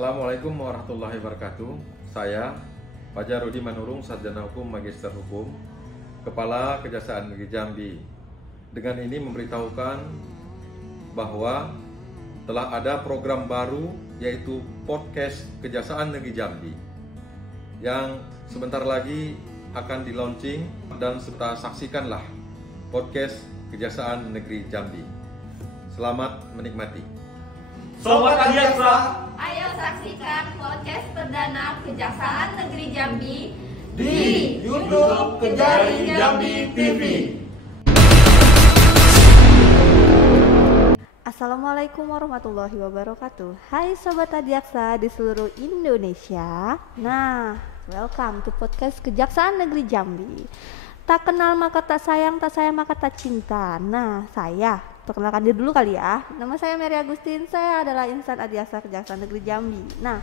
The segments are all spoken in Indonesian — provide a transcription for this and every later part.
Assalamualaikum warahmatullahi wabarakatuh. Saya Fajar Rudi Manurung, Sarjana Hukum, Magister Hukum, Kepala Kejaksaan Negeri Jambi. Dengan ini memberitahukan bahwa telah ada program baru, yaitu podcast Kejaksaan Negeri Jambi, yang sebentar lagi akan di launching, dan serta saksikanlah podcast Kejaksaan Negeri Jambi. Selamat menikmati. Sobat Adiaksa, ayo saksikan podcast perdana Kejaksaan Negeri Jambi di YouTube Kejari Jambi TV. Assalamualaikum warahmatullahi wabarakatuh. Hai Sobat Adiaksa di seluruh Indonesia. Nah, welcome to podcast Kejaksaan Negeri Jambi. Tak kenal maka tak sayang maka tak cinta. Nah, saya perkenalkan diri dulu kali ya. Nama saya Mary Agustin, saya adalah insan Adiaksa Kejaksaan Negeri Jambi. Nah,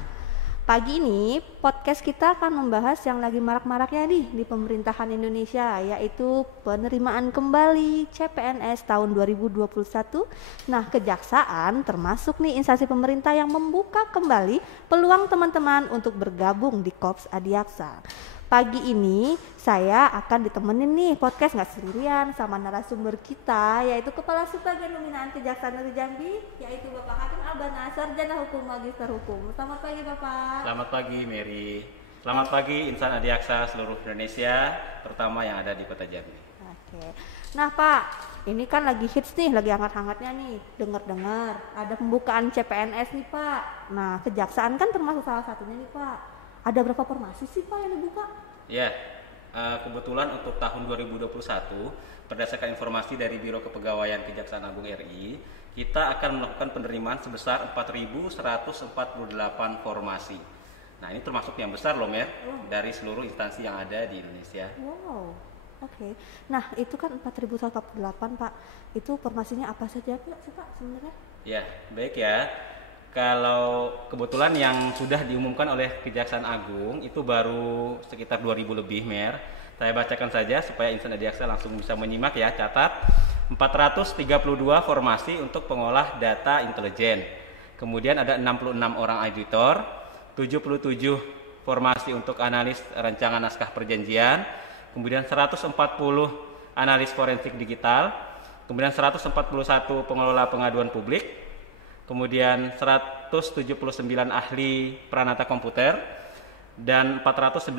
pagi ini podcast kita akan membahas yang lagi marak-maraknya nih di pemerintahan Indonesia, yaitu penerimaan kembali CPNS tahun 2021. Nah, kejaksaan termasuk nih instansi pemerintah yang membuka kembali peluang teman-teman untuk bergabung di Korps Adiaksa. Pagi ini saya akan ditemenin nih podcast nggak sendirian sama narasumber kita, yaitu Kepala Subbagian Pembinaan Kejaksaan Negeri Jambi, yaitu Bapak Hakim Albana, Sarjana Hukum, Magister Hukum. Selamat pagi Bapak. Selamat pagi Mary. Selamat pagi insan Adiaksa seluruh Indonesia, terutama yang ada di Kota Jambi. Oke. Nah Pak, ini kan lagi hits nih, lagi hangat-hangatnya nih. Dengar-dengar ada pembukaan CPNS nih Pak. Nah, kejaksaan kan termasuk salah satunya nih Pak. Ada berapa formasi sih Pak yang dibuka? Ya, kebetulan untuk tahun 2021, berdasarkan informasi dari Biro Kepegawaian Kejaksaan Agung RI, kita akan melakukan penerimaan sebesar 4.148 formasi. Nah, ini termasuk yang besar loh Mer, dari seluruh instansi yang ada di Indonesia. Wow, oke. Nah, itu kan 4.148 Pak. Itu formasinya apa saja Pak sebenarnya? Ya, baik ya. Kalau kebetulan yang sudah diumumkan oleh Kejaksaan Agung itu baru sekitar 2.000 lebih Mer. Saya bacakan saja supaya insan Adiaksa langsung bisa menyimak ya. Catat 432 formasi untuk pengolah data intelijen. Kemudian ada 66 orang auditor, 77 formasi untuk analis rancangan naskah perjanjian, kemudian 140 analis forensik digital, kemudian 141 pengelola pengaduan publik, kemudian 179 ahli peranata komputer, dan 495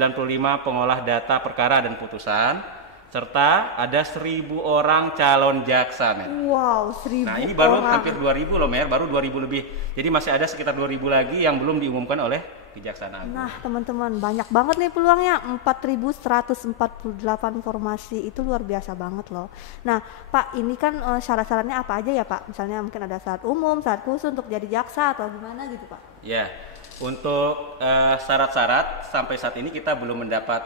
pengolah data perkara dan putusan, serta ada 1.000 orang calon jaksa Mer. Wow, 1.000 Nah ini baru orang. hampir 2.000 loh Mer, baru 2.000 lebih. Jadi masih ada sekitar 2.000 lagi yang belum diumumkan oleh Kejaksaan Agung. Nah teman-teman, banyak banget nih peluangnya. 4.148 formasi, itu luar biasa banget loh. Nah Pak, ini kan syarat-syaratnya apa aja ya Pak? Misalnya mungkin ada syarat umum, syarat khusus untuk jadi jaksa atau gimana gitu Pak? Ya, untuk syarat-syarat sampai saat ini kita belum mendapat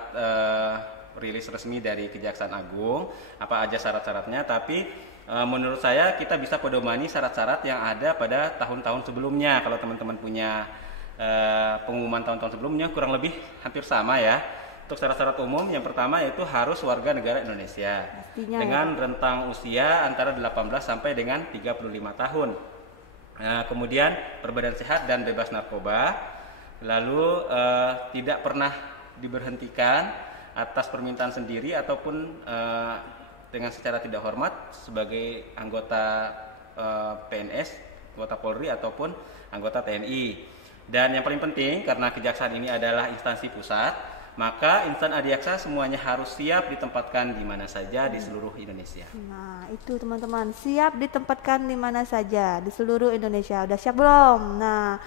rilis resmi dari Kejaksaan Agung apa aja syarat-syaratnya, tapi menurut saya kita bisa pedomani syarat-syarat yang ada pada tahun-tahun sebelumnya. Kalau teman-teman punya pengumuman tahun-tahun sebelumnya kurang lebih hampir sama ya. Untuk syarat-syarat umum yang pertama yaitu harus warga negara Indonesia. Pastinya, dengan ya. rentang usia antara 18 sampai dengan 35 tahun. Kemudian berbadan sehat dan bebas narkoba, lalu tidak pernah diberhentikan atas permintaan sendiri ataupun dengan secara tidak hormat sebagai anggota PNS, anggota Polri ataupun anggota TNI. Dan yang paling penting, karena kejaksaan ini adalah instansi pusat, maka insan Adiaksa semuanya harus siap ditempatkan di mana saja di seluruh Indonesia. Nah itu teman-teman, siap ditempatkan di mana saja di seluruh Indonesia. Udah siap belum? Nah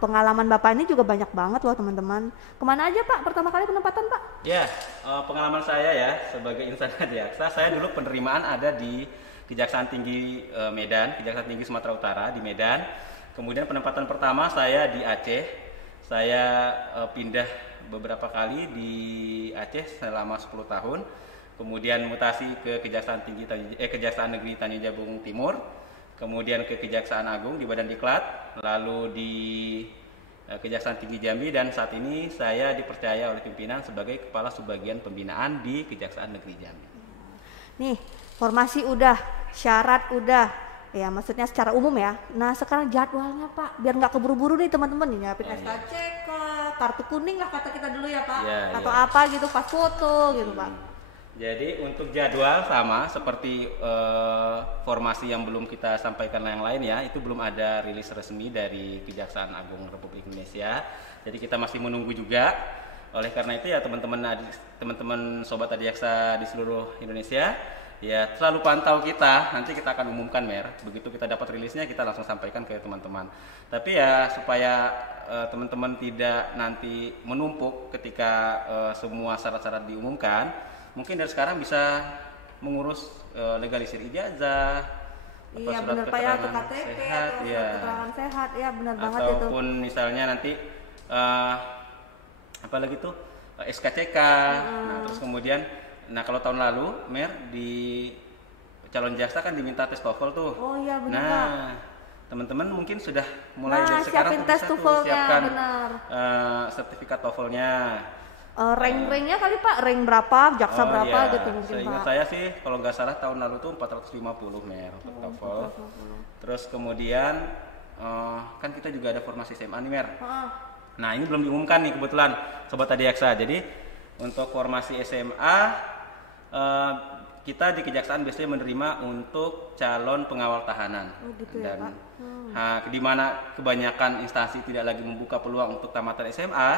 pengalaman Bapak ini juga banyak banget loh teman-teman. Kemana aja Pak pertama kali penempatan Pak? Ya, pengalaman saya ya sebagai insan Adiaksa, saya dulu penerimaan ada di Kejaksaan Tinggi Medan, Kejaksaan Tinggi Sumatera Utara di Medan. Kemudian penempatan pertama saya di Aceh. Saya pindah beberapa kali di Aceh selama 10 tahun. Kemudian mutasi ke Kejaksaan Negeri Tanjung Jabung Timur. Kemudian ke Kejaksaan Agung di Badan Diklat, lalu di Kejaksaan Tinggi Jambi, dan saat ini saya dipercaya oleh pimpinan sebagai Kepala Subbagian Pembinaan di Kejaksaan Negeri Jambi. Nih formasi udah, syarat udah, Ya, maksudnya secara umum ya. Nah, sekarang jadwalnya Pak, biar nggak keburu-buru nih teman-teman nih, nyiapin SKCK, kartu kuning lah kata kita dulu ya Pak, atau apa gitu, pas foto gitu Pak. Jadi untuk jadwal sama seperti formasi yang belum kita sampaikan yang lain ya, itu belum ada rilis resmi dari Kejaksaan Agung Republik Indonesia. Jadi kita masih menunggu juga. Oleh karena itu ya teman-teman sobat Adiaksa di seluruh Indonesia, ya selalu pantau kita, nanti kita akan umumkan Mer. Begitu kita dapat rilisnya kita langsung sampaikan ke teman-teman. Tapi ya supaya teman-teman tidak nanti menumpuk ketika semua syarat-syarat diumumkan, mungkin dari sekarang bisa mengurus legalisir ijazah, Iya benar Pak ya, untuk KTP atau keterangan sehat, ya benar banget itu. Ataupun misalnya nanti apa lagi tuh SKCK. Nah terus kemudian, nah kalau tahun lalu Mer di calon jaksa kan diminta tes TOEFL tuh. Oh iya benar Pak. Nah teman-teman mungkin sudah mulai dari sekarang tes bisa tuh TOEFL-nya, siapkan sertifikat TOEFL-nya. Rank-ranknya kali Pak, rank berapa, jaksa berapa gitu mungkin Seingat Pak. saya sih kalau nggak salah tahun lalu tuh 450 Mer untuk TOEFL. Terus kemudian kan kita juga ada formasi SMA nih Mer. Nah ini belum diumumkan nih kebetulan Sobat Adiaksa. Jadi untuk formasi SMA kita di Kejaksaan biasanya menerima untuk calon pengawal tahanan. Gitu ya, Dan Pak. di mana kebanyakan instansi tidak lagi membuka peluang untuk tamatan SMA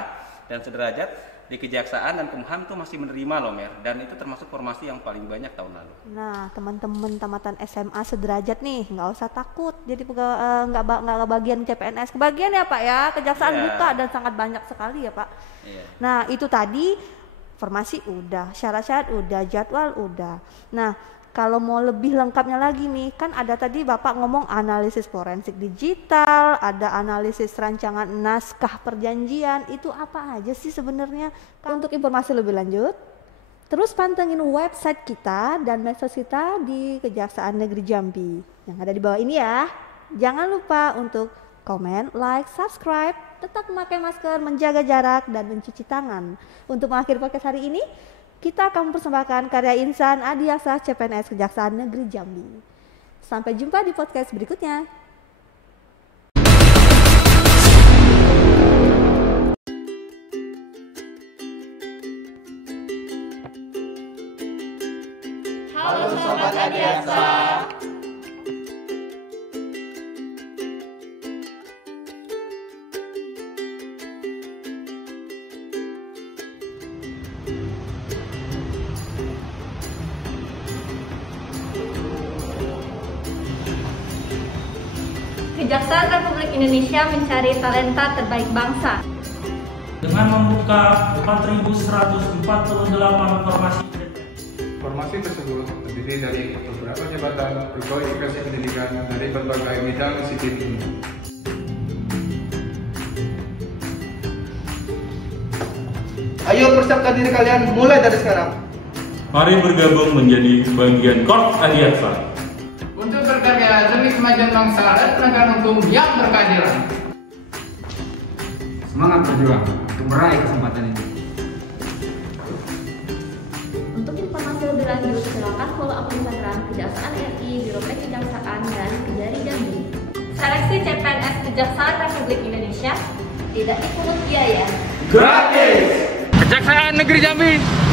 dan sederajat, di Kejaksaan dan Kumham tuh masih menerima loh Mer, dan itu termasuk formasi yang paling banyak tahun lalu. Nah teman-teman tamatan SMA sederajat nih nggak usah takut jadi nggak bagian CPNS, kebagian ya Pak ya, Kejaksaan buka dan sangat banyak sekali ya Pak. Nah itu tadi formasi udah, syarat-syarat udah, jadwal udah. Nah kalau mau lebih lengkapnya lagi nih, kan ada tadi Bapak ngomong analisis forensik digital, ada analisis rancangan naskah perjanjian, itu apa aja sih sebenarnya? Untuk informasi lebih lanjut, terus pantengin website kita dan medsos kita di Kejaksaan Negeri Jambi yang ada di bawah ini ya. Jangan lupa untuk komen, like, subscribe, tetap memakai masker, menjaga jarak, dan mencuci tangan. Untuk mengakhiri podcast hari ini, kita akan mempersembahkan karya insan Adiaksa CPNS Kejaksaan Negeri Jambi. Sampai jumpa di podcast berikutnya. Halo Sobat Adiaksa. Kejaksaan Republik Indonesia mencari talenta terbaik bangsa. Dengan membuka 4.148 formasi. Formasi tersebut terdiri dari beberapa jabatan berkualifikasi pendidikan dari berbagai bidang sipil umum. Ayo persiapkan diri kalian mulai dari sekarang. Mari bergabung menjadi bagian Korps Adiaksa. Untuk berkarya demi kemajuan bangsa dan penegakan hukum yang berkeadilan. Semangat berjuang untuk meraih kesempatan ini. Untuk informasi lebih lanjut, silakan follow akun Instagram Kejaksaan RI, Biro Kejaksaan, dan Kejari Jambi. Seleksi CPNS Kejaksaan Republik Indonesia tidak dipungut biaya. Gratis. Kejaksaan Negeri Jambi.